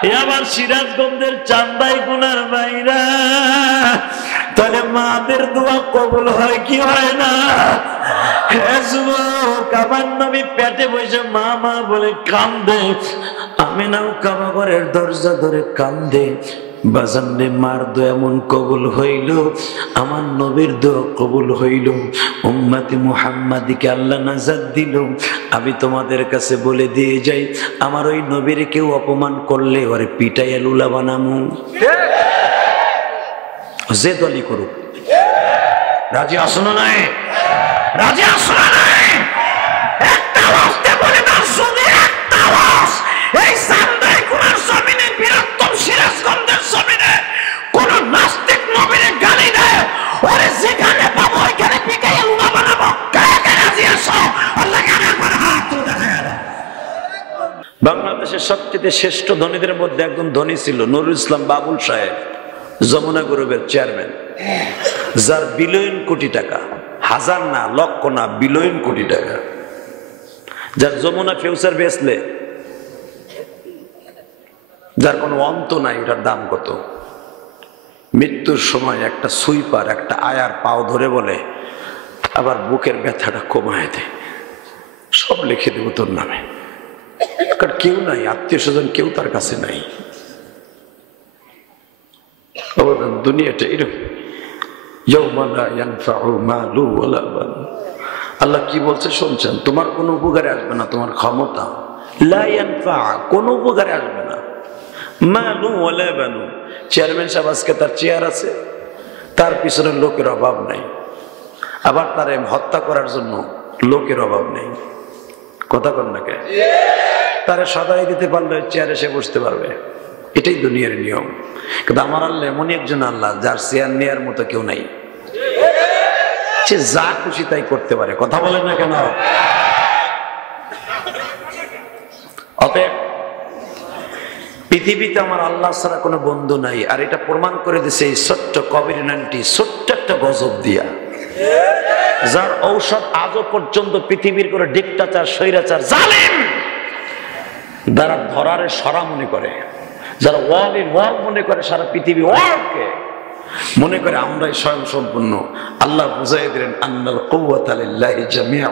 আবার সিরাজগঞ্জের চান্দাই গুনার বাইরা, তাহলে মাদের দোয়া কবুল হয় কি হয় না? আমার নবী পেটে বসে মা মা বলে কান্দে, আমিনাও কাবা ঘরের দরজা ধরে কান্দে। বাজানে মার দোয়া এমন কবুল হইল, আমার নবীর দোয়া কবুল হইল, উম্মতি মুহাম্মাদিকে আল্লাহ নাজাত দিল। আমি তোমাদের কাছে বলে দিয়ে যাই, আমার ওই নবীর কেউ অপমান করলে ওরে পিটাইয়া লুলা বানামু, যে দলই করুক। রাজি আসো না নাই? রাজি আসো না নাই? একটা আওয়াজে বলে না, শুধু একটা আওয়াজ। এই সান্দাই কুনার জমিনে, বৃহত্তম সিরাজগঞ্জের জমিনে কোন নাস্তিক নবীর গালি দেয়, ওরে যেখানে পাবো ওইখানে পিটাইয়া লুলা বানাবো। কে কে রাজি আসো? আল্লাহ কানে একবার হাত তুলে দেন। বাংলাদেশের সবচেয়ে শ্রেষ্ঠ ধনীদের মধ্যে একজন ধনী ছিল নুরুল ইসলাম বাবুল সাহেব, যমুনা গ্রুপের চেয়ারম্যান, যার বিলিয়ন কোটি টাকা, হাজার না লক্ষ না বিলিয়ন কোটি টাকা, যার যমুনা ফিউচার বেচলে যার কোনো অন্ত নাই, এটার দাম কত? মৃত্যুর সময় একটা সুইপার একটা আয়ার পাও ধরে বলে, আবার বুকের ব্যথাটা কমায় দে, সব লিখে দেব তোর নামে। কারণ কেউ নাই, আত্মীয় স্বজন কেউ তার কাছে নাই। দুনিয়াটা এরকম। আল্লাহ কি বলছে শুনছেন? তোমার কোনো উপকারে আসবে না তোমার ক্ষমতা, কোন উপকারে আসবে না। মালু ওয়ালা বানু। চেয়ারম্যান সাহেব আজকে তার চেয়ার আছে, তার পিছনে লোকের অভাব নাই, আবার তার হত্যা করার জন্য লোকের অভাব নেই। কথা কন না কে? তারা সদাই দিতে পারলে চেয়ারে এসে বসতে পারবে, এটাই দুনিয়ার নিয়ম। কিন্তু আমার আল্লাহ এমনই একজন আল্লাহ যার চেয়ার নেয়ার মতো কেউ নাই, সে যা খুশি তাই করতে পারে। কথা বলেন না কেন? অতএব পৃথিবীতে আমার আল্লাহ ছাড়া কোনো বন্ধু নাই, আর এটা প্রমাণ করে দিছে এই ছোট্ট কোভিড-19 ছোট্ট একটা গজব দিয়া, যার ঔষধ আজও পর্যন্ত পৃথিবীর কোনো ডিক্টাচার, স্বৈরাচার, জালেম যারা ধরারে সরা মনে করে, যারা ওয়াল ইন ওয়াল মনে করে, সারা পৃথিবী ওয়ালকে মনে করে আমরাই স্বয়ং সম্পূর্ণ। আল্লাহ বুঝাই দিলেন আন্নাল কুওয়াতা লিল্লাহি জামিআ,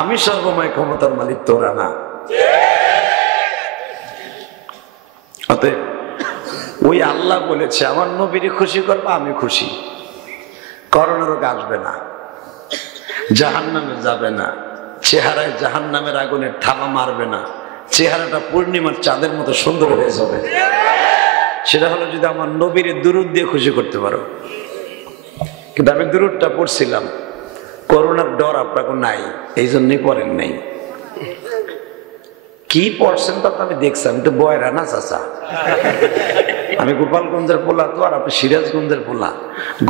আমি সর্বময় ক্ষমতার মালিক, তোরা না। অতএব ওই আল্লাহ বলেছে আমার নবীর খুশি করবা, আমি খুশি। করোনা রোগ আসবে না, জাহান্নামে যাবে না, চেহারায় জাহান্নামের আগুনের থাবা মারবে না, চেহারাটা পূর্ণিমার চাঁদের মতো সুন্দর হয়ে যাবে। সেটা হলো যদি আমার নবীর দুরূদ দিয়ে খুশি করতে পারো। কিন্তু আমি দুরূদটা পড়ছিলাম, করোনার ডর আপনাকে নাই, এই জন্যই পড়েন নাই। কি পড়ছেন তা আমি দেখছি, আমি তো বয়রা না চাচা, আমি গোপালগঞ্জের পোলা তো, আর আপনি সিরাজগঞ্জের পোলা।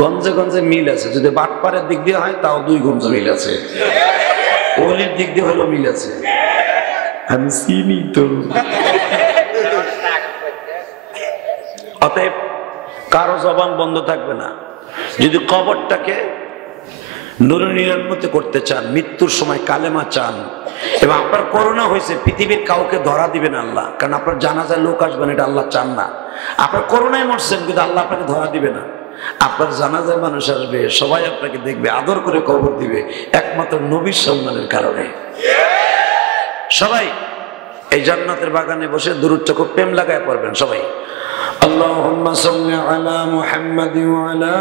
গঞ্জে গঞ্জে মিল আছে, যদি বাটপাড়ের দিক দিয়ে হয় তাও 2 গঞ্জ মিল আছে, ওলির দিক দিয়ে হলো মিল আছে। আমি চিনি তো। অতএব কারো জবান বন্ধ থাকবে না। যদি কবরটাকে নূরে নিরান্বিত করতে চান, মৃত্যুর সময় কালেমা চান, এবং আপনার করোনা হয়েছে, পৃথিবীর কাউকে ধরা দিবেন আল্লাহ, কারণ আপনার জানাজায় লোক আসবেন, এটা আল্লাহ চান না। আপনার করোনায় মরছেন, কিন্তু আল্লাহ আপনাকে ধরা দিবে না। আপনার জানাজায় মানুষ আসবে, সবাই আপনাকে দেখবে, আদর করে কবর দিবে, একমাত্র নবীর সম্মানের কারণে। সবাই এই জান্নাতের বাগানে বসে দুরূদটা খুব প্রেম লাগায় পড়বেন সবাই। আল্লাহুম্মা সাল্লি আলা মুহাম্মাদ ওয়া আলা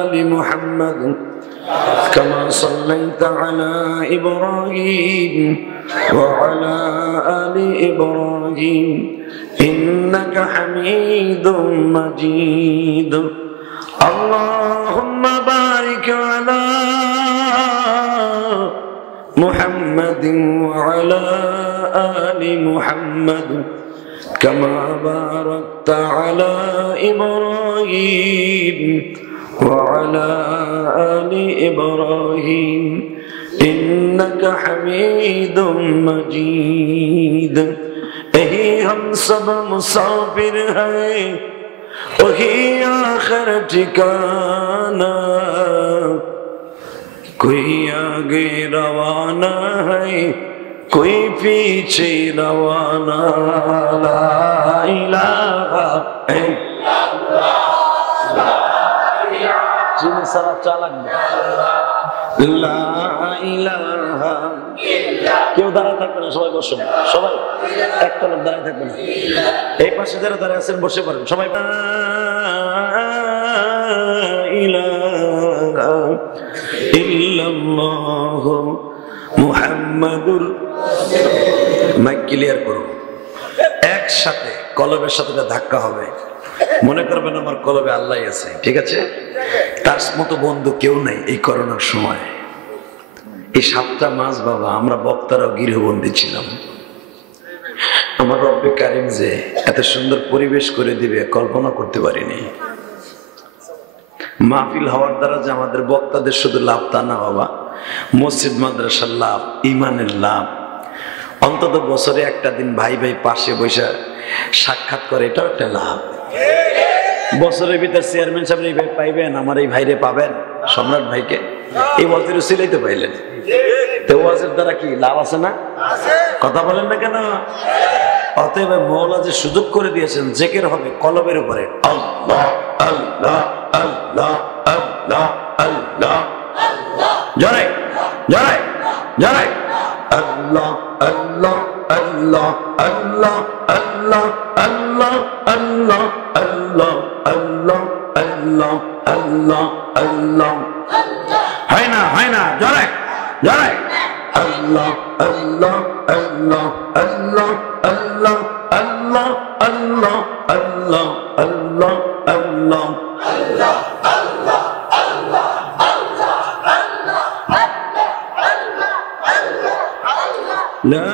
আলি মুহাম্মাদ কামা সাল্লাইতা আলা ইব্রাহিম ওয়া আলা আলি ইব্রাহিম ইন্নাকা হামিদুম মাজিদ। আল্লাহুম্মা বারিক আলা মুহাম্মাদ ওয়া আলা আলি মুহাম্মাদ كما باركت على إبراهيم وعلى آل إبراهيم إنك حميد مجيد। यही हम सब मुसाफिर हैं, वही आखिर ठिकाना, कोई आगे रवाना है, कोई पीछे रवाना। ला इलाहा চিনি ছাড়া চা লাগবে। লা ইলাহা, কেউ দাঁড়ায় থাকবে না, সবাই বসুন, সবাই একটা লোক দাঁড়ায় থাকবে না। এই পাশে যারা দাঁড়ায় আছেন বসে পড়েন সবাই। লা ইলাহা ইল্লাল্লাহ মুহাম্মাদুর, মাইক ক্লিয়ার করুন, একসাথে কলবের সাথে ধাক্কা হবে। মনে করবেন আমার কলবে আল্লাহ আছে, ঠিক আছে? তার মতো বন্ধু কেউ নাই এই করোনার সময়। এই 7টা মাস বাবা আমরা বক্তারাও গৃহবন্দী ছিলাম। আমার রব্বে কারিম যে এত সুন্দর পরিবেশ করে দিবে কল্পনা করতে পারিনি। মাহফিল হওয়ার দ্বারা যে আমাদের বক্তাদের শুধু লাভ তা না বাবা, মসজিদ মাদ্রাসার লাভ, ইমানের লাভ। অন্তত বছরে একটা দিন ভাই ভাই পাশে বসে সাক্ষাৎ করে, এটাও একটা লাভ। বছরের ভিতর চেয়ারম্যান সাহেব এই ভাই পাইবেন, আমার এই ভাইরে পাবেন, সম্রাট ভাইকে এই ওয়াজের উসিলাই তো পাইলেন। তো ওয়াজের দ্বারা কি লাভ আছে না? কথা বলেন না কেন? অতএব মওলা যে সুযোগ করে দিয়েছেন জিকির হবে কলবের উপরে, আল্লাহ আল্লাহ আল্লাহ আল্লাহ আল্লাহ, জোরে জোরে জোরে, আল্লাহ আল্লাহ আল্লাহ আল্লাহ আল্লাহ আল্লাহ আল্লাহ আল্লাহ আল্লাহ আল্লাহ আল্লাহ আল্লাহ, হয় না হয় না, জোরে জোরে, আল্লাহ আল্লাহ আল্লাহ আল্লাহ আল্লাহ আল্লাহ আল্লাহ আল্লাহ আল্লাহ আল্লাহ আল্লাহ আল্লাহ আল্লাহ আল্লাহ লা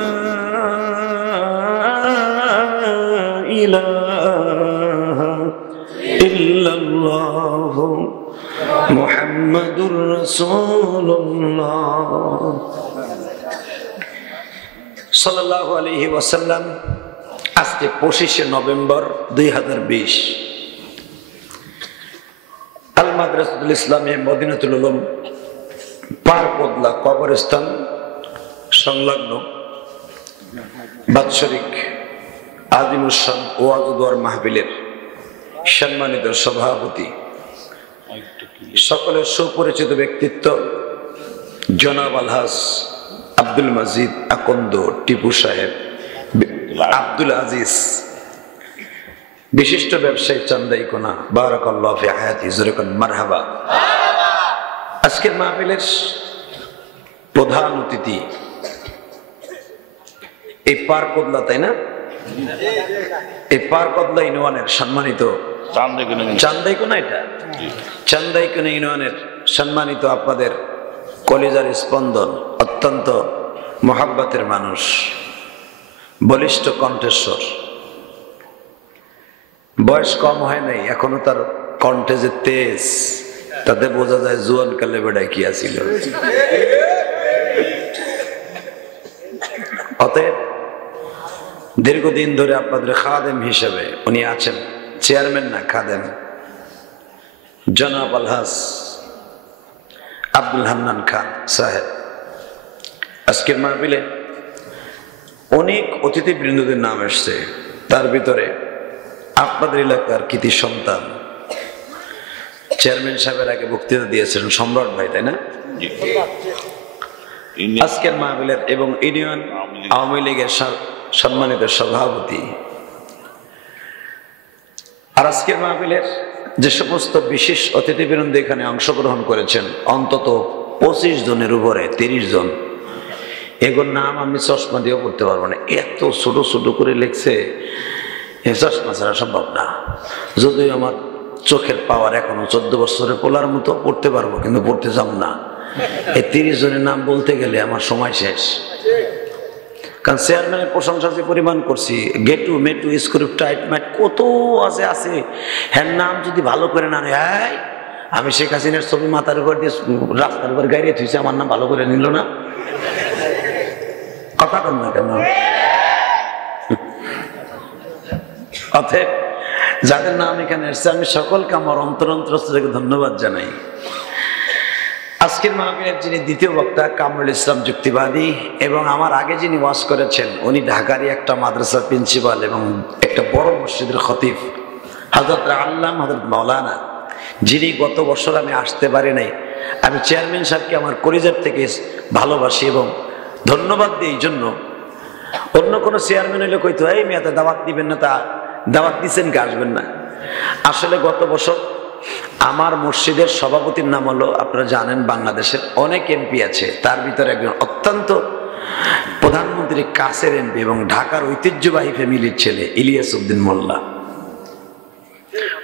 ইলাহা ইল্লাল্লাহ মুহাম্মাদুর রাসূলুল্লাহ সাল্লাল্লাহু আলাইহি ওয়াসাল্লাম। আজকে 25শে নভেম্বর 2020, আল মাদ্রাসাতুল ইসলামিয়া মদিনাতুল উলুম পারপদলা কবরস্থান সংলগ্ন বাৎসরিক আজিমুসান ওয়াজ দোয়ার মাহফিলের সম্মানিত সভাপতি, সকলের সুপরিচিত ব্যক্তিত্ব জনাব আলহাজ আব্দুল মাজিদ আকন্দ টিপু সাহেব, আব্দুল আজিজ, বিশিষ্ট ব্যবসায়ী চান্দাই কোনা, বারাকাল্লাহু ফি হায়াতি, জোরেকান মারহাবা। আজকের মাহফিলের প্রধান অতিথি এই পারকদলা, তাই না? এই পারকদলা ইউনিয়নের সম্মানিত চান্দাইকোনা, এটা চান্দাইকোনা ইউনিয়নের সম্মানিত আপনাদের কলিজার স্পন্দন, অত্যন্ত মহাব্বতের মানুষ, বলিষ্ঠ কণ্ঠেশ্বর, বয়স কম হয় নাই এখনো তার কণ্ঠে যে তেজ, তাতে বোঝা যায় জুয়ান কালে বেড়ায় কি আছিল। অতএব দীর্ঘদিন ধরে আপনাদের খাদেম হিসেবে উনি আছেন, চেয়ারম্যান না খাদেম, জনাব আলহাজ আব্দুল হান্নান খান সাহেব। আজকের মাহফিলে অনেক অতিথিবৃন্দদের নাম এসছে, তার ভিতরে আপনাদের এলাকার কৃতি সন্তান চেয়ারম্যান সাহেবের আগে বক্তৃতা দিয়েছেন সম্রাট ভাই, তাই না? আজকের মাহফিলের এবং ইউনিয়ন আওয়ামী লীগের সম্মানিত সভাপতি। আর আজকের মাহফিলের যে সমস্ত বিশেষ অতিথিবৃন্দ এখানে অংশগ্রহণ করেছেন, অন্তত 25 জনের উপরে 30 জন, এগুলোর নাম আমি চশমা দিয়েও পড়তে পারবো না, এত ছোট ছোট করে লিখছে, চশমা ছাড়া সম্ভব না। যদিও আমার চোখের পাওয়ার এখনো 14 বছরের পোলার মতো, পড়তে পারবো কিন্তু পড়তে যাব না। এই 30 জনের নাম বলতে গেলে আমার সময় শেষ। কারণ চেয়ারম্যানের প্রশংসা যে পরিমাণ করছি, গেটু মেটু স্ক্রিপ্ট টাইট ম্যাট কত আছে, হ্যাঁ নাম যদি ভালো করে না নেয়, আমি শেখ হাসিনার ছবি মাথার উপর দিয়ে রাস্তার উপর গাড়িয়ে থুইছে, আমার নাম ভালো করে নিল না, কথা কর না কেন? অতএব যাদের নাম এখানে এসছে আমি সকলকে আমার অন্তর থেকে ধন্যবাদ জানাই। আজকের মাহফিলের যিনি দ্বিতীয় বক্তা কামরুল ইসলাম যুক্তিবাদী, এবং আমার আগে যিনি ওয়াজ করেছেন উনি ঢাকারই একটা মাদ্রাসার প্রিন্সিপাল এবং একটা বড় মসজিদের খতিব, হযরত আল্লামা হযরত মাওলানা, যিনি গত বছর আমি আসতে পারি নাই, আমি চেয়ারম্যান সাহেবকে আমার কলিজার থেকে ভালোবাসি এবং ধন্যবাদ দিই। এই জন্য অন্য কোনো চেয়ারম্যান হইলে কইতো এই মেয়াতে দাওয়াত দিবেন না, তা দাওয়াত দিচ্ছেন কে, আসবেন না। আসলে গত বছর আমার মসজিদের সভাপতির নাম হলো, আপনারা জানেন বাংলাদেশের অনেক এমপি আছে, তার ভিতরে একজন অত্যন্ত প্রধানমন্ত্রীর কাছের এমপি এবং ঢাকার ঐতিহ্যবাহী ফ্যামিলির ছেলে ইলিয়াস উদ্দিন মোল্লা,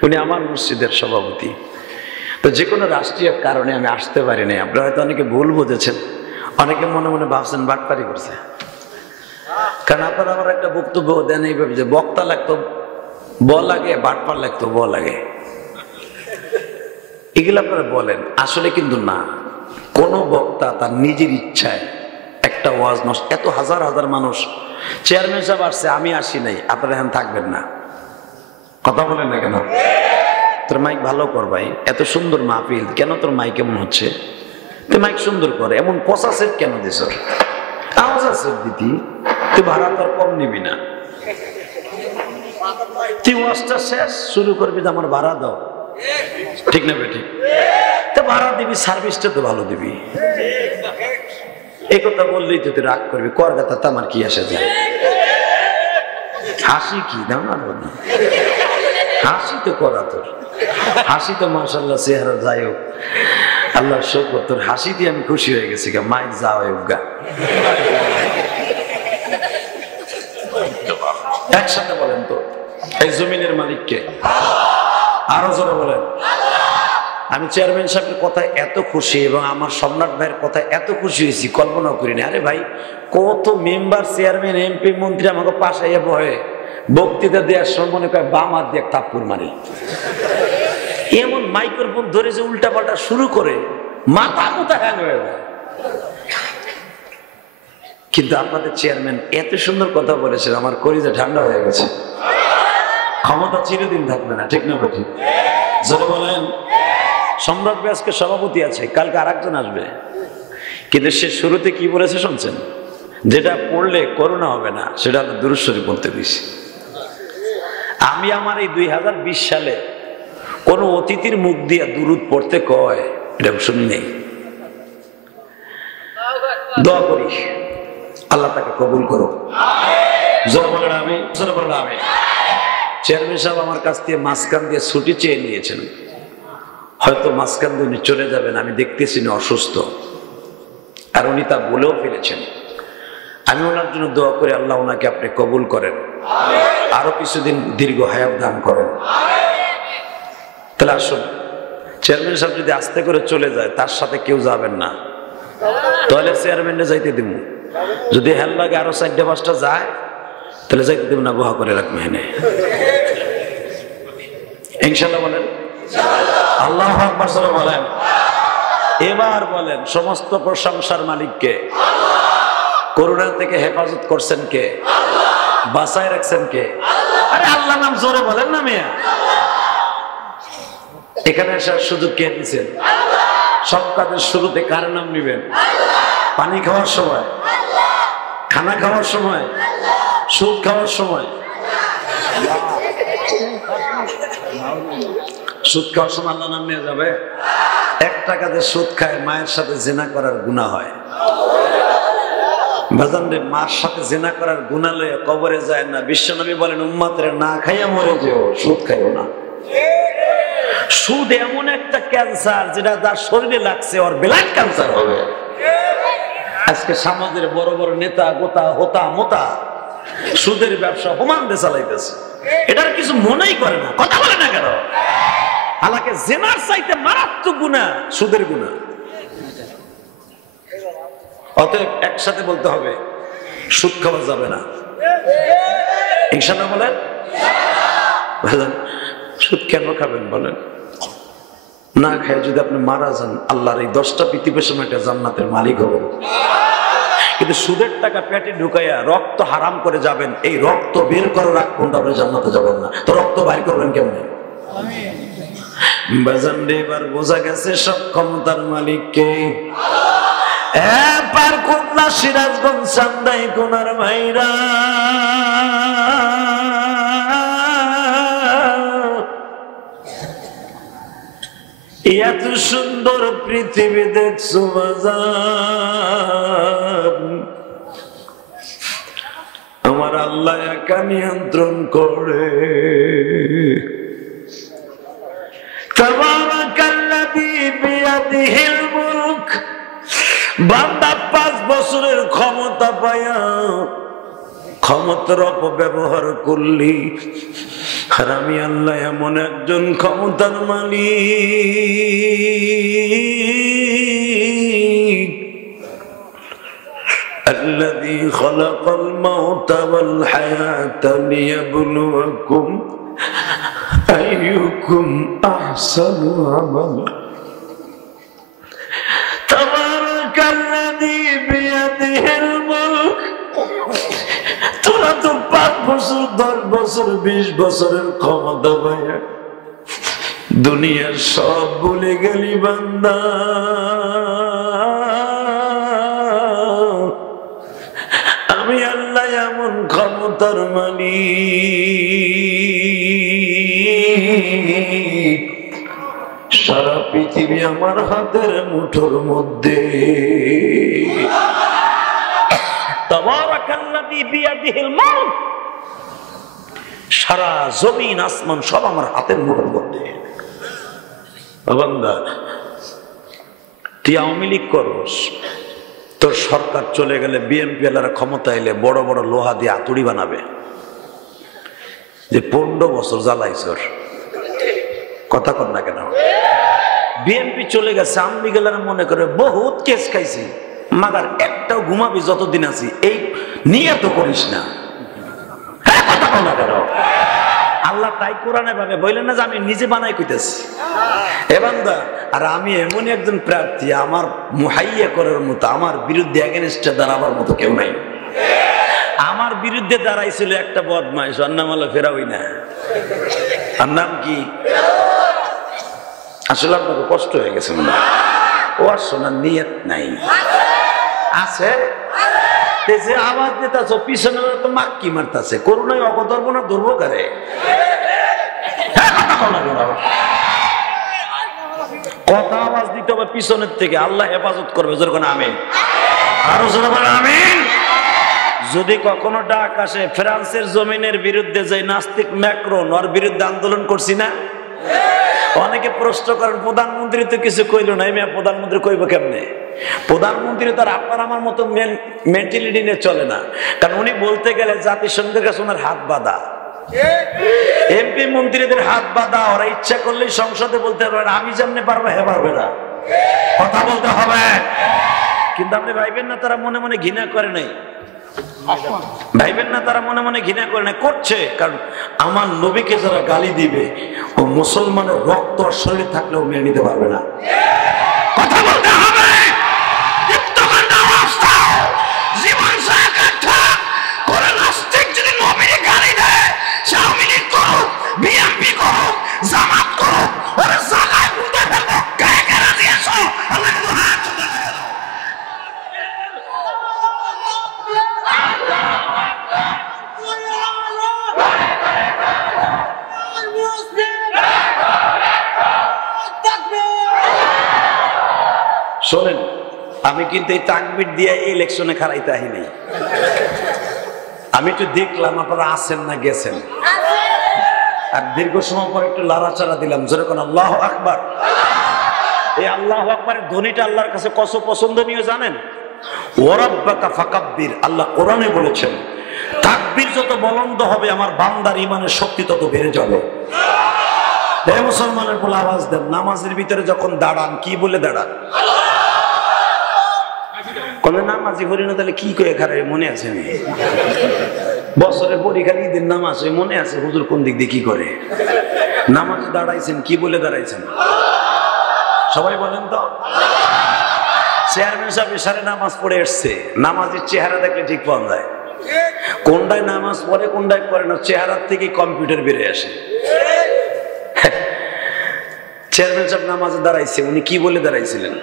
উনি আমার মসজিদের সভাপতি। তো যে কোনো রাষ্ট্রীয় কারণে আমি আসতে পারি নাই। আপনারা হয়তো অনেকে ভুল বুঝেছেন, অনেকে মনে মনে ভাবছেন বাটপারি করছে, কারণ আপনারা আমার একটা বক্তব্য দেন এইভাবে যে বক্তা লাগতো ব লাগে, বাটপার লাগতো ব লাগে, এগুলো আপনারা বলেন। আসলে কিন্তু না, কোন বক্তা তার নিজের ইচ্ছায় একটা ওয়াজ নষ্ট, এত হাজার হাজার মানুষ, চেয়ারম্যান সাহেব আসছে আমি আসি নাই, আপনারা এখন থাকবেন না, কথা বলেন না কেন? তোর মাইক ভালো কর ভাই, এত সুন্দর মাহফিল, কেন তোর মাইক এমন হচ্ছে? তুই মাইক সুন্দর করে, এমন পচা সেট কেন দিস? আওয়াজ আছে দিতি, তুই ভাড়া তোর কম নিবি না, তুই ওয়াজটা শেষ শুরু করবি যে আমার ভাড়া দাও, ঠিক না বেঠিক? তো ভাড়া দিবি, সার্ভিসটা তো ভালো দিবি। এই কথা বললেই তো তুই রাগ করবি, কর কথা তো আমার কি আসে যায়, হাসি কি দাও না, হাসি তো করা তোর, হাসি তো মাশাআল্লাহ চেহারা যাই হোক, আল্লাহ শকর, তোর হাসি দিয়ে আমি খুশি হয়ে গেছি। মাইক যাও গা, একসাথে বলেন তো, এই জমিনের মালিককে, আরো জোরে বলেন। আমি চেয়ারম্যান সাহেবের কথায় এত খুশি এবং আমার সম্রাট ভাইয়ের কথায় এত খুশি হয়েছি, কল্পনাও করিনি। আরে ভাই, কত মেম্বার, চেয়ারম্যান, এমপি, মন্ত্রী আমাকে পাশে বহে, বক্তৃতা দেওয়ার সময় মনে করে বাম হাত দিয়ে থাপ্পড় মারি, এমন মাইক্রোফোন ধরে যে উল্টা পাল্টা শুরু করে, মাথা মুথা হ্যাং হয়ে যায়। কিন্তু আপনাদের চেয়ারম্যান এত সুন্দর কথা বলেছেন, আমার কলিজা ঠান্ডা হয়ে গেছে। ক্ষমতা চিরদিন থাকবে না, ঠিক না ঠিক? জোরে বলেন। সম্রাট ভাই আজকে সভাপতি আছে, কালকে আরেকজন আসবে, কিন্তু সে শুরুতে কি বলেছে শুনছেন? যেটা পড়লে করোনা হবে না, সেটা হলো দুরূদ শরীফ পড়তে দিছি। আমি আমার এই 2020 সালে কোন অতিথির মুখ দিয়ে দুরূদ পড়তে কয় এটা শুনি নেই। দোয়া করি আল্লাহ তাকে কবুল করো, জোরে বলেন আমিন, জোরে বলেন আমিন। চেয়ারম্যান সাহেব আমার কাছ থেকে মাঝখান দিয়ে ছুটি চেয়ে নিয়েছেন, হয়তো মাঝখান দিয়ে উনি চলে যাবেন, আমি দেখতেছি না অসুস্থ, আর উনি তা বলেও ফেলেছেন। আমি ওনার জন্য দোয়া করি আল্লাহ ওনাকে আপনি কবুল করেন, আরো কিছুদিন দীর্ঘ হায়াত দান করেন। তাহলে আসুন, চেয়ারম্যান সাহেব যদি আস্তে করে চলে যায়, তার সাথে কেউ যাবেন না, তাহলে চেয়ারম্যানে যাইতে দিব। যদি হেল লাগে আরো 4-5টা যায়, তাহলে যাইতে দেব না, গোহা করে রাখবো এনে, ইনশাল্লাহ বলেন। আল্লাহু আকবার বলেন। এবার বলেন, সমস্ত প্রশংসার মালিককে, করোনা থেকে হেফাজত করছেন কে, বাঁচায় রাখছেন কে? আরে আল্লাহ নাম জোরে বলেন না মিয়া। এখানে আসার সুযোগ কে দিচ্ছেন? সব কাজের শুরুতে কার নাম নিবেন? পানি খাওয়ার সময়, খানা খাওয়ার সময়, সুদ খাওয়ার সময়। সুদ খাওয়ার সময় আল্লাহ নাম নিয়ে যাবে? 1 টাকাতে সুদ খায় মায়ের সাথে জিনা করার গুনাহ হয়। বাজান রে, মার সাথে জিনা করার গুনাহ লয়ে কবরে যায় না। বিশ্বনবী বলেন, উম্মতরে না খাইয়া মরে যেও, সুদ খাইও না। সুদ এমন একটা ক্যান্সার, যেটা যার শরীরে লাগছে ওর ব্লাড ক্যান্সার হবে। আজকে সমাজের বড় বড় নেতা গোতা হোতা মোতা সুদের ব্যবসা হোমান দিয়ে চালাইতেছে, এটার কিছু মনেই করে না, কথা বলে না কেন? হালাকে জেনার চাইতে মারাত্মক গুনাহ সুদের গুনাহ। অতএব একসাথে বলতে হবে, সুদ খাওয়া যাবে না, ইনশাআল্লাহ বলেন। সুদ কেন খাবেন বলেন? না খায় যদি আপনি মারা যান, আল্লাহর এই 10টা পৃথিবীর সময় একটা জান্নাতের মালিক হবেন। কিন্তু সুদের টাকা পেটে ঢুকাইয়া রক্ত হারাম করে যাবেন, এই রক্ত বের করার আগ পর্যন্ত আপনি জান্নাতে যাবেন না। তো রক্ত বাইর করবেন কেমনে? বাজান রে, এবার বোঝা গেছে সব ক্ষমতার মালিক কে। পার খুলনা, সিরাজগঞ্জ, চান্দাই কোনার ভাইরা, এত সুন্দর পৃথিবী দেখছো বাজার, আমার আল্লাহ একা নিয়ন্ত্রণ করে। তাবারাকাল্লাযী বিয়াদিহিল মুলক, বান্দা 5 বছরের ক্ষমতা পায়া ক্ষমতার অপব্যবহার করলি, আর আমি আল্লাহ এমন একজন ক্ষমতার মালিক, আল্লাযী খালাকাল মাউতা ওয়াল হায়াতা লিয়াবলুয়াকুম আইয়ুকুম আহসানু আমালা। তাবারাকাল্লাযী বিয়াদিহিল মুলক, তোরা তো 5 বছর 10 বছর 20 বছরের ক্ষমতা পাইয়া দুনিয়ার সব ভুলে গেলি বান্দা। আমি আল্লাহ এমন ক্ষমতার মালিক, সারা পৃথিবী আমার হাতের মুঠোর মধ্যে। তাবারাকাল্লাযী বিয়াদিহিল মুলক, সারা জমিন আসমান সব আমার হাতের মুঠোর মধ্যে। বান্দা, তুই আওয়ামী লীগ করস, তোর সরকার চলে গেলে বিএনপি এলারা ক্ষমতা এলে বড় বড় লোহা দিয়ে আতুড়ি বানাবে যে 15 বছর জ্বালাইছর। কথা কর না কেন? বিএনপি চলে গেছে, আওয়ামী লীগ এলারা মনে করে বহুত কেস খাইছি, মাগার একটাও ঘুমাবি যতদিন আছি, এই নিয়ে তো করিস না। কথা কর না কেন? আল্লাহ তাই কোরআনে ভাবে বললেন না যে আমি নিজে বানাই কইতেছি। এ বান্দা, আর আমি এমনই একজন প্রার্থী, আমার মুহাইয়া করার মতো, আমার বিরুদ্ধে এগেনস্টে দাঁড়াবার মতো কেউ নাই। আমার বিরুদ্ধে দাঁড়াইছিল একটা বদমাইশ, ওর নাম হলো ফেরাউই না। আর নাম কি? আসলে আপনাকে কষ্ট হয়ে গেছে মনে হয়, ও আর শোনার নিয়ত নাই আছে। যে আওয়াজ দিতেছ পিছনে তো মাক্কি মারতেছে, করুণায় অবধর্ব না ধরবো কারে? কথা আওয়াজ দিতে হবে পিছনের থেকে, আল্লাহ হেফাজত করবে। যখন আমিন, আরো আমিন। যদি কখনো ডাক আসে, ফ্রান্সের জমিনের বিরুদ্ধে যে নাস্তিক ম্যাক্রন, ওর বিরুদ্ধে আন্দোলন করছি না? অনেকে প্রশ্ন করেন প্রধানমন্ত্রী তো কিছু কইল না, প্রধানমন্ত্রী কইব কেমনে? প্রধানমন্ত্রী তো আপনার আমার মতো মেন্টালিটি নিয়ে চলে না, কারণ উনি বলতে গেলে জাতিসংঘের কাছে ওনার হাত বাঁধা, এমপি মন্ত্রীদের হাত বাঁধা। ওরা ইচ্ছা করলেই সংসদে বলতে পারবে আমি যেমনি পারবো হে পারবে না, কথা বলতে হবে। কিন্তু আপনি ভাইবেন না তারা মনে মনে ঘৃণা করে নাই, ভাইবেন না তারা মনে মনে ঘৃণা করে না, করছে। কারণ আমার নবীকে যারা গালি দিবে, ও মুসলমানের রক্ত শরীরে থাকলেও মেনে নিতে পারবে না। কথা বলতে হবে। জীবন করে নাস্তিক যদি নবীকে গালি দেয়, আওয়ামী লীগ করুক, বিএনপি করুক, জামাত করুক, ওরা জায়গায় বুঝতে ফেলবো। কে কে রাজি আছো? আল্লাহ কিন্তু হাত তুলে দেন। শোনেন, আমি কিন্তু এই তাকবীর দিয়ে ইলেকশনে খারাইতে আহি নাই। আমি একটু দেখলাম আপনারা আছেন না গেছেন, আর দীর্ঘ সময় পর একটু লাড়াচাড়া দিলাম, যেরকম আল্লাহু আকবার। এই আল্লাহু আকবারের ধ্বনিটা আল্লাহর কাছে কত পছন্দনীয় জানেন? ওয়ারাব্বাকা ফাকাব্বির, আল্লাহ কোরআনে বলেছেন তাকবীর যত বুলন্দ হবে আমার বান্দার ঈমানের শক্তি তত বেড়ে যাবে। হে মুসলমানের বলে আওয়াজ দেন, নামাজের ভিতরে যখন দাঁড়ান কি বলে দাঁড়ান? কোন নামাজি পড়ি না তাহলে কি করে খারাপ মনে আছে? বছরের পরীক্ষা ঈদের নামাজ মনে আছে হুজুর কোন দিক দিয়ে কি করে নামাজ দাঁড়াইছেন, কি বলে দাঁড়াইছেন? সবাই বলেন তো। চেয়ারম্যান সাহেব ইশারে নামাজ পড়ে এসছে, নামাজের চেহারা দেখলে ঠিক পাওয়া যায় কোনটায় নামাজ পড়ে কোনটায় পড়ে না, চেহারার থেকে কম্পিউটার বেরিয়ে আসে। চেয়ারম্যান সাহেব নামাজে দাঁড়াইছে, উনি কি বলে দাঁড়াইছিলেন?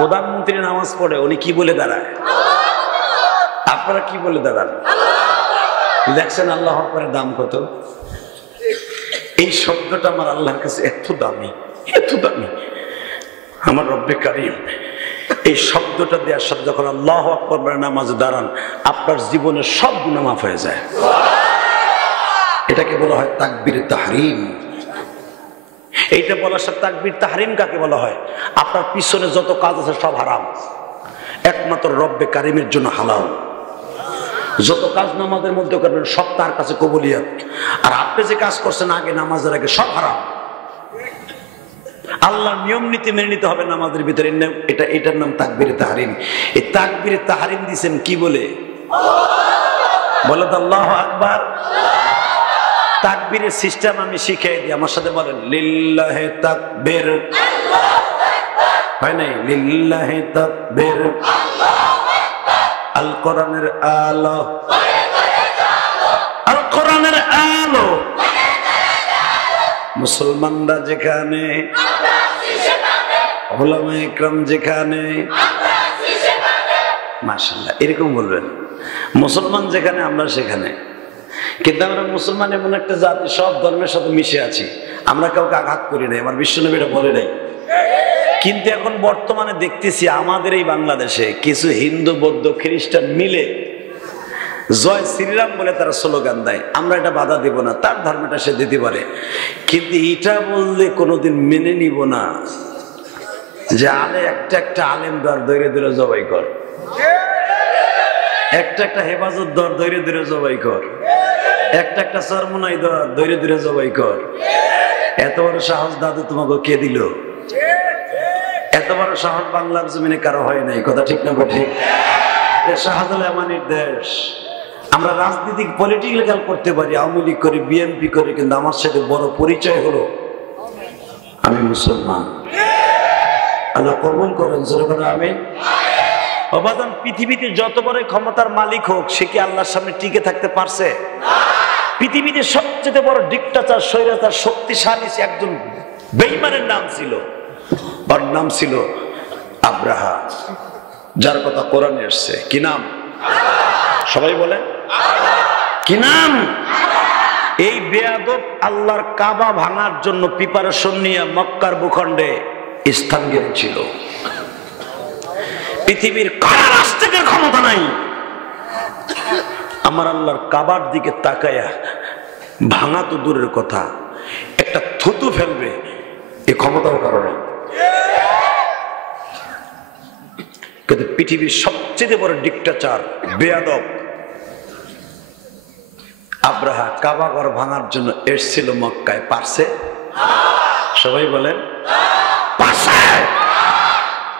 প্রধানমন্ত্রী নামাজ পড়ে, উনি কি বলে দাঁড়ায়? আপনারা কি বলে দাঁড়ান? দেখছেন আল্লাহ আকবারের দাম কত? এই শব্দটা আমার আল্লাহর কাছে এত দামি। এত দামি আমার রব্বে কারিম। এই শব্দটা দেওয়ার সাথে যখন আল্লাহু আকবার বলে নামাজে দাঁড়ান, আপনার জীবনের সব গুনাহ মাফ হয়ে যায়। এটাকে বলা হয় তাকবীর তাহরিম। এইটা বলার সাথে তাকবীর তাহরিম কাকে বলা হয়? আপনার পিছনে যত কাজ আছে সব হারাম, একমাত্র রব্বে কারিমের জন্য হালাল। যত কাজ নামাজের মধ্যে করবেন সব তার কাছে কবুলিয়াত, আর আপনি যে কাজ করছেন আগে নামাজের আগে সব হারাম। আল্লাহর নিয়ম নীতি মেনে নিতে হবে নামাজের ভিতরে, এটার নাম তাকবীরে তাহরিম। এই তাকবীরে তাহরিম দিয়েছেন কি বলে? বলে তো আল্লাহু আকবার। তাকবীরের সিস্টেম আমি শিখিয়ে দিই, আমার সাথে বলেন লিল্লাহি তাকবীর, হয় নাই? লিল্লাহি তাকবীর, আল কোরআনের আলো, আল কোরআনের আলো। মুসলমানরা যেখানে, উলামা ইকরাম যেখানে, মাশাআল্লাহ এরকম বলবেন। মুসলমান যেখানে আমরা সেখানে। কিন্তু আমরা মুসলমান এমন একটা জাতি, সব ধর্মের সাথে মিশে আছি, আমরা কাউকে আঘাত করি নাই, আমার বিশ্বনবী এটা বলে নাই। কিন্তু এখন বর্তমানে দেখতেছি আমাদের এই বাংলাদেশে কিছু হিন্দু বৌদ্ধ খ্রিস্টান মিলে জয় শ্রীরাম বলে তারা স্লোগান দেয়। আমরা এটা বাধা দেব না, তার ধর্মটা সে দিতে পারে, কিন্তু এটা বললে কোনোদিন মেনে নিব না যে একটা একটা আলেম দর দৈরে দৈরে জবাই কর, একটা হেফাজত দর দৈরে দৈরে জবাই কর, একটা চরমনাই দর দৈরে দৈরে জবাই কর। এত বড় সাহস দাদু তোমাকে কে দিল? এত বড় সাহস বাংলার জমিনে কারো হয় নাই, কথা ঠিক না? ঠিক। শাহজালাল আমানির দেশ। আমরা রাজনীতি পলিটিক্যাল করতে পারি, আওয়ামী লীগ করি, বিএনপি করি, কিন্তু আমার সাথে বড় পরিচয় হলো আমি মুসলমান। আল্লাহ কবুল করেন, জোরে করে আমিন। অবাদন পৃথিবীতে যত বড় ক্ষমতার মালিক হোক, সে কি আল্লাহর সামনে টিকে থাকতে পারছে? পৃথিবীতে সবচেয়ে বড় ডিক্টেটর, স্বৈরাচার, শক্তিশালী একজন বেঈমানের নাম ছিল, ওর নাম ছিল আব্রাহা, যার কথা কোরআনে আসছে। কি নাম? সবাই বলে কি নাম? এই বেয়াদব আল্লাহর কাবা ভাঙার জন্য প্রিপারেশন নিয়ে মক্কার ভূখণ্ডে স্থান গিয়েছিল। পৃথিবীর কার রাষ্ট্রের ক্ষমতা নাই আমার আল্লাহর কাবার দিকে তাকায়া ভাঙা তো দূরের কথা, একটা থুতু ফেলবে এই ক্ষমতার কারণে। কিন্তু পৃথিবীর সবচেয়ে বড় ডিক্টেটর বেয়াদব আব্রাহা কাবা ঘর ভাঙার জন্য এসেছিল মক্কায়, পারছে? সবাই বলেন পারছে।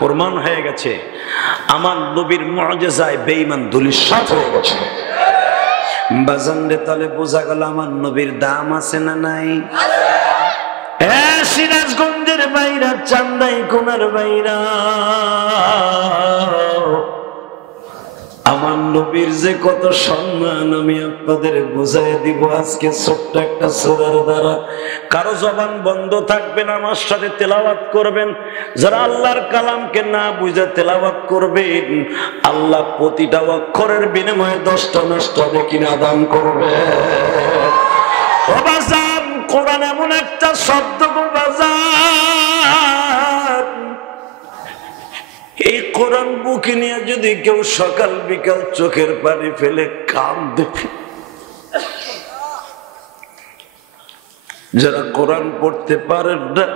প্রমাণ হয়ে গেছে আমার নবীর মুআজিজায় বেঈমান ধূলিসাৎ হয়ে গেছে। বাজানরে তাহলে বোঝা গেল আমার নবীর দাম আছে না নাই? সিরাজগঞ্জের বাইরা, চান্দাই কোনার বাইরা, আমার নবীর যে কত সম্মান আমি আপনাদের বুঝাই দিব আজকে ছোট্ট একটা সূরার দ্বারা। কারো জবান বন্ধ থাকবেন, আমার সাথে তেলাওয়াত করবেন। যারা আল্লাহর কালামকে না বুঝে তেলাওয়াত করবেন, আল্লাহ প্রতিটা অক্ষরের বিনিময়ে 10টা নষ্ট কিনা দান করবে। ও বাজান, কোরআন এমন একটা শব্দ গো বাজান, এই কোরআন বুকে নিয়ে যদি কেউ সকাল বিকাল চোখের পানি ফেলে কাঁদে, যারা কোরআন পড়তে পারেন না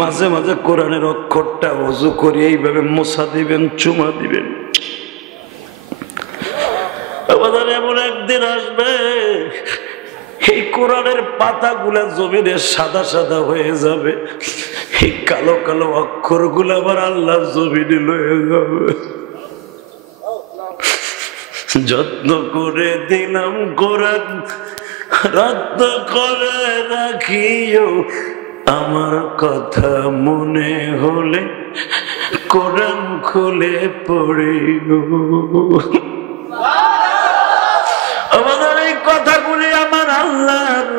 মাঝে মাঝে কোরআনের অক্ষরটা ওযু করে এইভাবে মোছা দিবেন, চুমা দিবেন। এমন একদিন আসবে এই কোরআনের পাতাগুলা জমিনে সাদা সাদা হয়ে যাবে, এই কালো কালো অক্ষর গুলো আবার আল্লাহ জমিনে লয়ে যাবে। যত্ন করে দিলাম কোরআন, রত্ন করে রাখিও, আমার কথা মনে হলে কোরআন খুলে পড়িও। আমাদের এই কথাগুলি আমার আল্লাহর,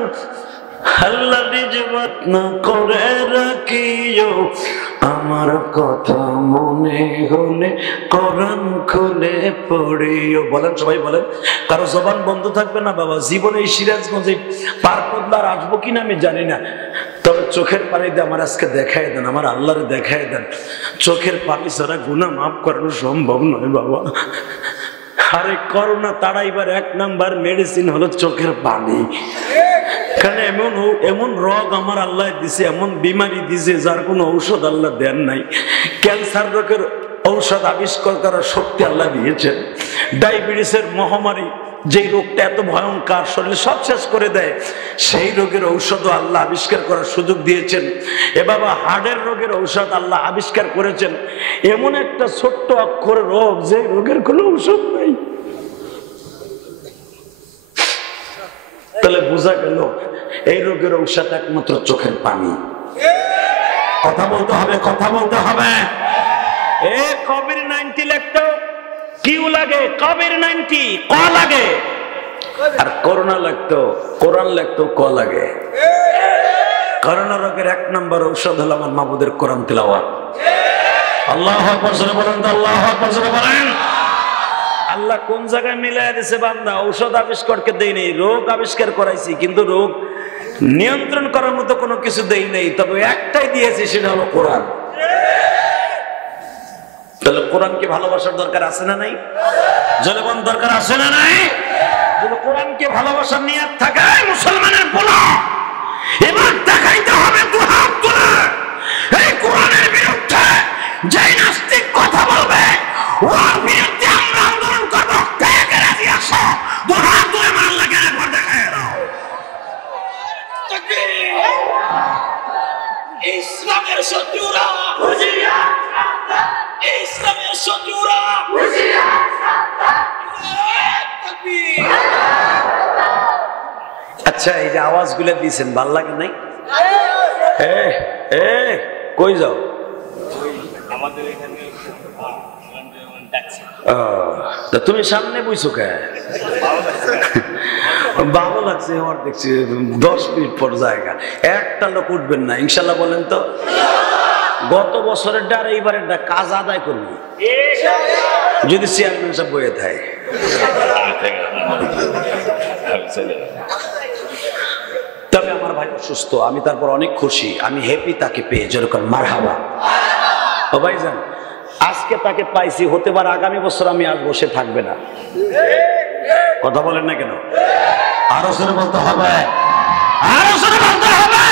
আল্লাহ নিজে যত্ন করে রাখিও, আমার কথা মনে হলে কোরআন খুলে পড়িও। বলেন সবাই বলেন। কারো জবান বন্ধ থাকবে না বাবা। জীবনে এই সিরাজগঞ্জে পার করলে আর আসবো কিনা আমি জানি না, তবে চোখের পানি দিয়ে আমার আজকে দেখাই দেন, আমার আল্লাহরে দেখাই দেন। চোখের পানি ছাড়া গুনাহ মাফ করানো সম্ভব নয় বাবা। আরে করোনা তাড়াইবার 1 নাম্বার মেডিসিন হলো চোখের পানি। কারণ এমন রোগ আমার আল্লাহ দিছে, এমন বিমারি দিছে যার কোনো ঔষধ আল্লাহ দেন নাই। ক্যান্সার রোগের ঔষধ আবিষ্কার করার শক্তি আল্লাহ দিয়েছেন। ডায়াবেটিসের মহামারী, যে রোগটা এত ভয়ঙ্কর, শরীরে সব শেষ করে দেয়, সেই রোগের ঔষধও আল্লাহ আবিষ্কার করার সুযোগ দিয়েছেন। এ বাবা, হার্টের রোগের ঔষধ আল্লাহ আবিষ্কার করেছেন। এমন একটা ছোট্ট অক্ষরের রোগ, যে রোগের কোনো ঔষধ নাই। তাহলে বোঝা গেল এই রোগের ঔষধ একমাত্র চোখের পানি। কথা বলতে হবে, কথা বলতে হবে। কোভিড-19 লিখতো কিউ লাগে, কোভিড-19 ক লাগে, আর করোনা লাগতো কোরআন লাগতো ক লাগে। করোনা রোগের 1 নম্বর ঔষধ হলো আমার মাবুদের কোরআন তিলাওয়াত। আল্লাহু আকবার জোরে বলেন তো, আল্লাহু আকবার জোরে বলেন। আল্লাহ কোন জায়গায় মিলাই দিয়েছে বান্দা? ঔষধ আবিষ্কারকে দেই নেই, রোগ আবিষ্কার করাইছি, কিন্তু রোগ নিয়ন্ত্রণ করার মতো কোনো কিছু দেই নেই। তবে একটাই দিয়েছি, সেটা হলো কোরআন। তাহলে কোরআনকে ভালোবাসার দরকার আছে না নাই? জোরে বলেন, দরকার আছে না নাই? যদি কোরআনকে ভালোবাসার নিয়ত থাকে মুসলমানের বলো, এবার দেখাইতে হবে দু হাত তুলে এই কোরআনের বিরুদ্ধে যে নাস্তিক কথা বলবে, ওর বিরুদ্ধে আমরা আন্দোলন করবো। কে কে রাজি আছো? দু হাত তুলে মান লাগে একবার দেখাই দাও। ইসলামের শত্রুরা হুঁশিয়ার, ইসলামের শত্রুরা হুঁশিয়ার। আচ্ছা, এই যে আওয়াজগুলো দিয়েছেন ভাল লাগে নাই? কই যাও? আমাদের এখানে তুমি সামনে বইছো কে? ভালো লাগছে আমার, দেখছি 10 মিনিট পর জায়গা একটা লোক উঠবেন না ইনশাল্লাহ, বলেন তো। গত বছরের ডার এইবারের কাজ আদায় করবো যদি চেয়ারম্যান সাহেব বইয়ে থাকে। তবে আমার ভাই অসুস্থ, আমি তারপর অনেক খুশি, আমি হ্যাপি তাকে পেয়ে, যেরকম মারহাবা। ও ভাইজান, আজকে তাকে পাইছি, হতে পারে আগামী বছর আমি আর বসে থাকবে না। কথা বলেন না কেন? আরো জোরে বলতে হবে, আরো জোরে বলতে হবে।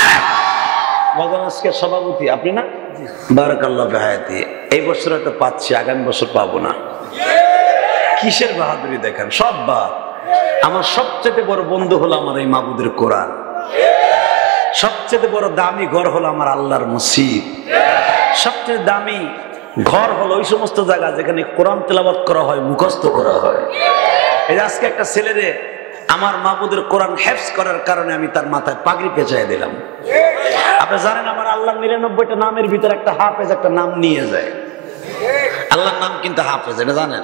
আজকে সভাপতি আপনি না? বারাকাল্লাহু ফি। এই বছর হয়তো পাচ্ছি, আগামী বছর পাবো না। কিসের বাহাদুরি দেখেন, সব বাদ। আমার সবচেয়ে বড় বন্ধু হলো আমার এই মাবুদের কোরআন। সবচেয়ে বড় দামি ঘর হলো আমার আল্লাহর মসজিদ। সবচেয়ে দামি ঘর হলো ওই সমস্ত জায়গা যেখানে কোরআন তেলাওয়াত করা হয়, মুখস্থ করা হয়। এই আজকে একটা ছেলেরে আমার মাবুদের কোরআন হেফজ করার কারণে আমি তার মাথায় পাগড়ি পেঁচাই দিলাম। আপনি জানেন আমার আল্লাহ 99টা নামের ভিতরে একটা হাফেজ একটা নাম নিয়ে যায়। আল্লাহর নাম কিন্তু হাফেজ, এটা জানেন?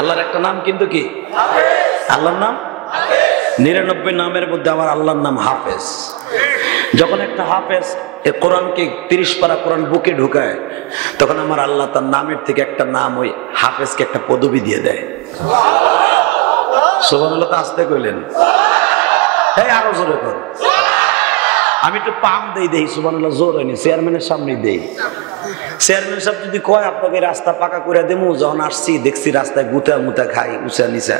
আল্লাহর একটা নাম কিন্তু কি? আল্লাহর নাম 99 নামের মধ্যে আমার আল্লাহর নাম হাফেজ। যখন একটা হাফেজ এই কোরআনকে 30 পারা কোরআন বুকে ঢুকায়, তখন আমার আল্লাহ তার নামের থেকে একটা নাম ওই হাফেজকে একটা পদবি দিয়ে দেয়। সুবহানাল্লাহ, তো আসতে কইলেন, এই আরো জোরে কর। আমি একটু পাম দেই সুবহানাল্লাহ, জোর হয়নি, চেয়ারম্যানের সামনে দেই। চেয়ারম্যান সাহেব যদি কয় আপনাকে রাস্তা পাকা করে দেবো, যখন আসছি দেখছি রাস্তায় গুতা মুতা খাই উঁচা নিচা,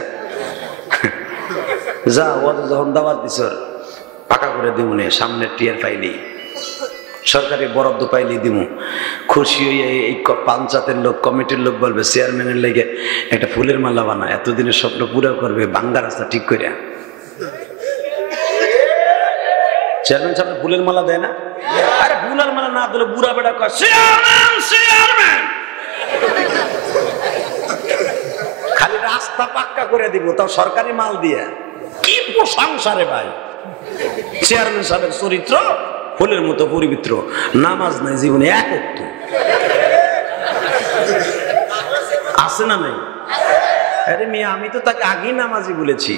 যা ও যখন দাওয়াত দিছ পাকা করে দিব নে, সামনে টিয়ার পাইলি, সরকারি বরাদ্দ পাইলি দিব। খুশি হয়ে এই পঞ্চায়েতের লোক, কমিটির লোক বলবে চেয়ারম্যানের লেগে একটা ফুলের মালা বানা, এতদিনের স্বপ্ন পুরো করবে, ভাঙ্গা রাস্তা ঠিক করে। চেয়ারম্যান সাহেব ফুলের মালা দেয় না? আরে ফুলের মালা না দিলে বুড়া বেটা কয় চেয়ারম্যান চেয়ারম্যান। খালি রাস্তা পাক্কা করে দিব, তাও সরকারি মাল দিয়ে। কি প্রশংসা রে ভাই! চেয়ারম্যান সাহেবের চরিত্র ফুলের মতো পবিত্র, নামাজ নাই জীবনে এক ওয়াক্ত, আছে না নাই? আরে মিয়া, আমি তো তাকে আগেই নামাজি বলেছি,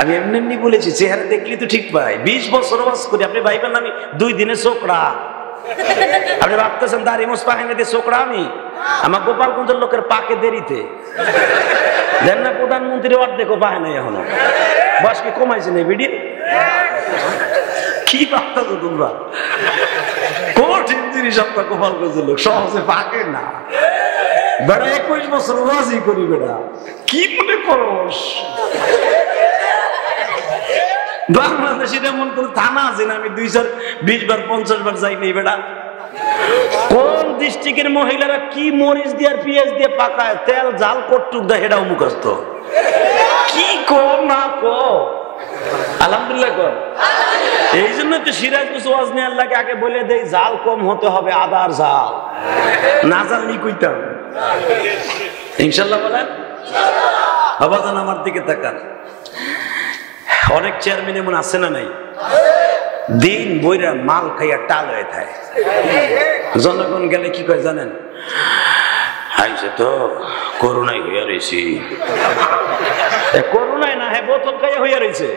আমি এমনি এমনি বলেছি, চেহারা দেখলি তো ঠিক পাই। 20 বছর ওয়াজ করি, আপনি ভাইবেন না আমি 2 দিনে চোকড়া। আপনি ভাবতেছেন দাড়ি মোছ পাহাইনে দিয়ে চোকড়া আমি? আমার গোপালগঞ্জের লোকের পাকে দেরিতে দেন না, প্রধানমন্ত্রী অর্ধেকও পায় নাই এখনো। বয়স কি কমাইছে না বিডি? কি ভাবতেছো তোমরা? কঠিন জিনিস আপনার গোপাল গঞ্জের লোক সহজে পাকে না। বেড়া 21 বছর ওয়াজি করি, বেড়া কি মনে করস? বাংলাদেশের এমন কোন থানা আছে না আমি 20 বার 50 বার যাইনি? বেড়া কোন ডিস্ট্রিক্টের মহিলারা কি মরিচ দিয়ে আর পেঁয়াজ দিয়ে পাকায়, তেল জাল কটুক দেয়, এটাও মুখস্থ। কি কর না কর, আলহামদুলিল্লাহ কর। এই জন্য তো সিরাজগঞ্জ ওয়াজ নেওয়ার লাগে আগে বলে দেই জাল কম হতে হবে, আদার জাল না জানলি কইতাম। ইনশাল্লাহ বলেন। আবাদান আমার দিকে তাকান। অনেক চেয়ারম্যান এমন আছে না নাই, দিন বইরা মাল খাইয়া টাল হয়ে থাকে। জনগণ গেলে কি কয় জানেন? আইসে তো করোনায় হইয়া রয়েছি। করোনায় না, হ্যাঁ বোতল খাইয়া হইয়া রয়েছে।